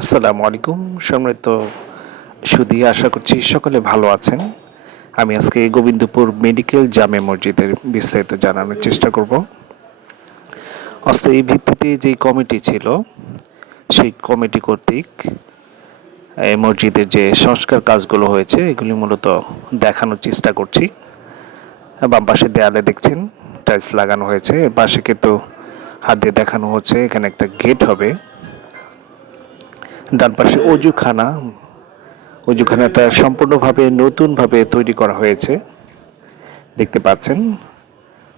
আসসালামু আলাইকুম সম্মানিত সুধী, আশা করছি সকলে ভালো আছেন। আমি আজকে গোবিন্দপুর মেডিকেল জামে মসজিদের বিস্তারিত জানানোর চেষ্টা করব। অস্থায়ী ভিত্তিতে যেই কমিটি ছিল সেই কমিটি কর্তৃক এই মসজিদের যে সংস্কার কাজগুলো হয়েছে এগুলি মূলত দেখানোর চেষ্টা করছি। বাম পাশে দেয়ালে দেখছেন টাইলস লাগানো হয়েছে, এর পাশে কিন্তু হাত দিয়ে দেখানো হচ্ছে এখানে একটা গেট হবে। ডান পাশে অজুখানাটা সম্পূর্ণভাবে নতুনভাবে তৈরি করা হয়েছে, দেখতে পাচ্ছেন।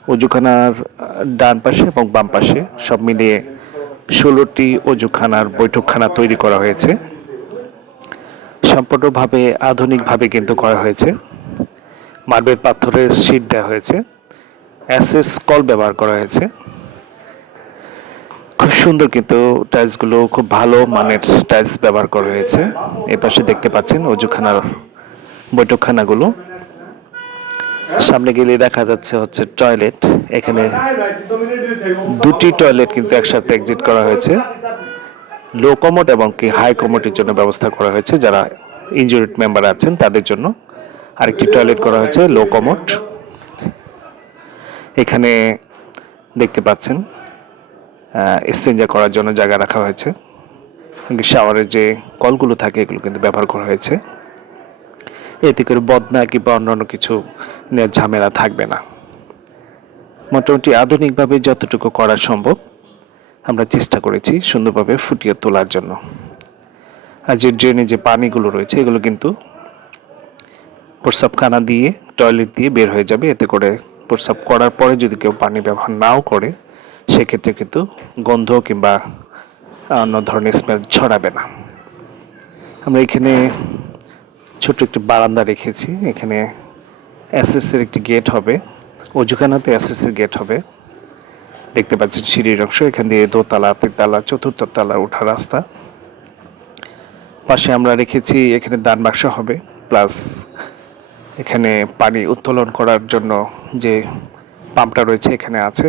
অজুখানার ডান পাশে এবং বাম পাশে সব মিলিয়ে 16টি অজুখানার বৈঠকখানা তৈরি করা হয়েছে। সম্পূর্ণভাবে আধুনিকভাবে কিন্তু করা হয়েছে। মার্বেল পাথরের শীট দেওয়া হয়েছে, অ্যাসেস কল ব্যবহার করা হয়েছে। খুব সুন্দর, কিন্তু টাইলসগুলো খুব ভালো মানের টাইলস ব্যবহার করা হয়েছে। এ পাশে দেখতে পাচ্ছেন অজুখানার বৈঠকখানাগুলো। সামনে গেলে দেখা যাচ্ছে হচ্ছে টয়লেট। এখানে দুটি টয়লেট কিন্তু একসাথে এক্সিট করা হয়েছে। লো কমোড এবং কি হাই কমোডের জন্য ব্যবস্থা করা হয়েছে, যারা ইনজুরিড মেম্বার আছেন তাদের জন্য। আরেকটি টয়লেট করা হয়েছে লো কমোড। এখানে দেখতে পাচ্ছেন এক্সচেঞ্জার করার জন্য জায়গা রাখা হয়েছে। শাওয়ারের যে কলগুলো থাকে এগুলো কিন্তু ব্যবহার করা হয়েছে। এতে করে বদনা কিংবা অন্যান্য কিছু ঝামেলা থাকবে না। মোটামুটি আধুনিকভাবে যতটুকু করা সম্ভব আমরা চেষ্টা করেছি সুন্দরভাবে ফুটিয়ে তোলার জন্য। আর যে ড্রেনে যে পানিগুলো রয়েছে এগুলো কিন্তু প্রস্রাবখানা দিয়ে টয়লেট দিয়ে বের হয়ে যাবে। এতে করে প্রস্রাব করার পরে যদি কেউ পানি ব্যবহার নাও করে সেক্ষেত্রে কিন্তু গন্ধ কিংবা অন্য ধরনের স্মেল ছড়াবে না। আমরা এখানে ছোট্ট একটি বারান্দা রেখেছি। এখানে এসএসের একটি গেট হবে, অজুখানাতে এসএসের গেট হবে। দেখতে পাচ্ছেন সিঁড়ির অংশ, এখান দিয়ে দোতলা, তিনতলা, চতুর্থ তলা ওঠার রাস্তা। পাশে আমরা রেখেছি এখানে দান বাক্স হবে, প্লাস এখানে পানি উত্তোলন করার জন্য যে পাম্পটা রয়েছে এখানে আছে।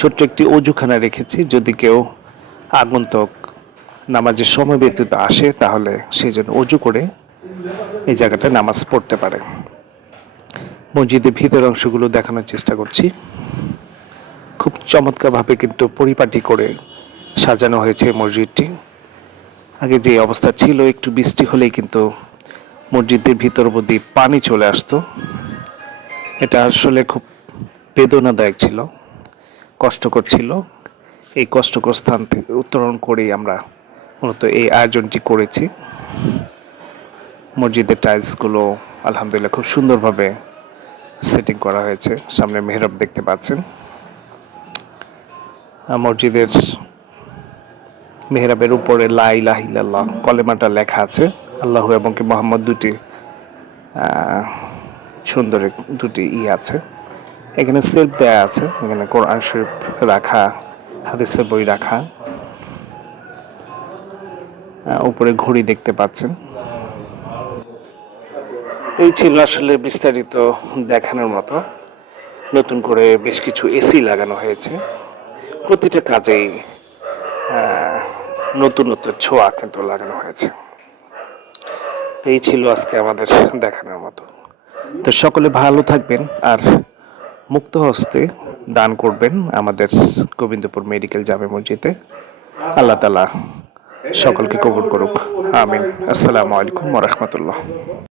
ছোট্ট একটি অজুখানা রেখেছি, যদি কেউ আগন্তুক নামাজের সময় ব্যতীত আসে তাহলে সেই জন্য অজু করে এই জায়গাটা নামাজ পড়তে পারে। মসজিদের ভিতর অংশগুলো দেখানোর চেষ্টা করছি। খুব চমৎকারভাবে কিন্তু পরিপাটি করে সাজানো হয়েছে মসজিদটি। আগে যে অবস্থা ছিল, একটু বৃষ্টি হলেই কিন্তু মসজিদের ভিতর অবধি পানি চলে আসতো। এটা আসলে খুব বেদনাদায়ক ছিল, কষ্টকর ছিল। এই কষ্টকর স্থান থেকে উত্তরণ করেই আমরা মূলত এই আয়োজনটি করেছি। মসজিদের টাইলসগুলো আলহামদুলিল্লাহ খুব সুন্দরভাবে সেটিং করা হয়েছে। সামনে মেহরাব দেখতে পাচ্ছেন। মসজিদের মেহরাবের উপরে লা ইলাহা ইল্লাল্লাহ কলেমাটা লেখা আছে। আল্লাহ এবং কি মোহাম্মদ দুটি সুন্দর দুটি আছে। এখানে সেলফ দেয়া আছে, এখানে কোরআন শরীফ রাখা, হাদিসের বই রাখা। উপরে ঘড়ি দেখতে পাচ্ছেন। এই ছিল আসলে বিস্তারিত দেখানোর মতো। নতুন করে বেশ কিছু এসি লাগানো হয়েছে। প্রতিটা কাজেই নতুনত্ব ছোঁয়া কিন্তু লাগানো হয়েছে। এই ছিল আজকে আমাদের দেখানোর মতো। তো সকলে ভালো থাকবেন আর মুক্ত হস্তে দান করবেন আমাদের গোবিন্দপুর মেডিকেল জামে মসজিদে। আল্লাহ তাআলা সকলকে কবুল করুক, আমিন। আসসালামু আলাইকুম ওয়া রাহমাতুল্লাহ।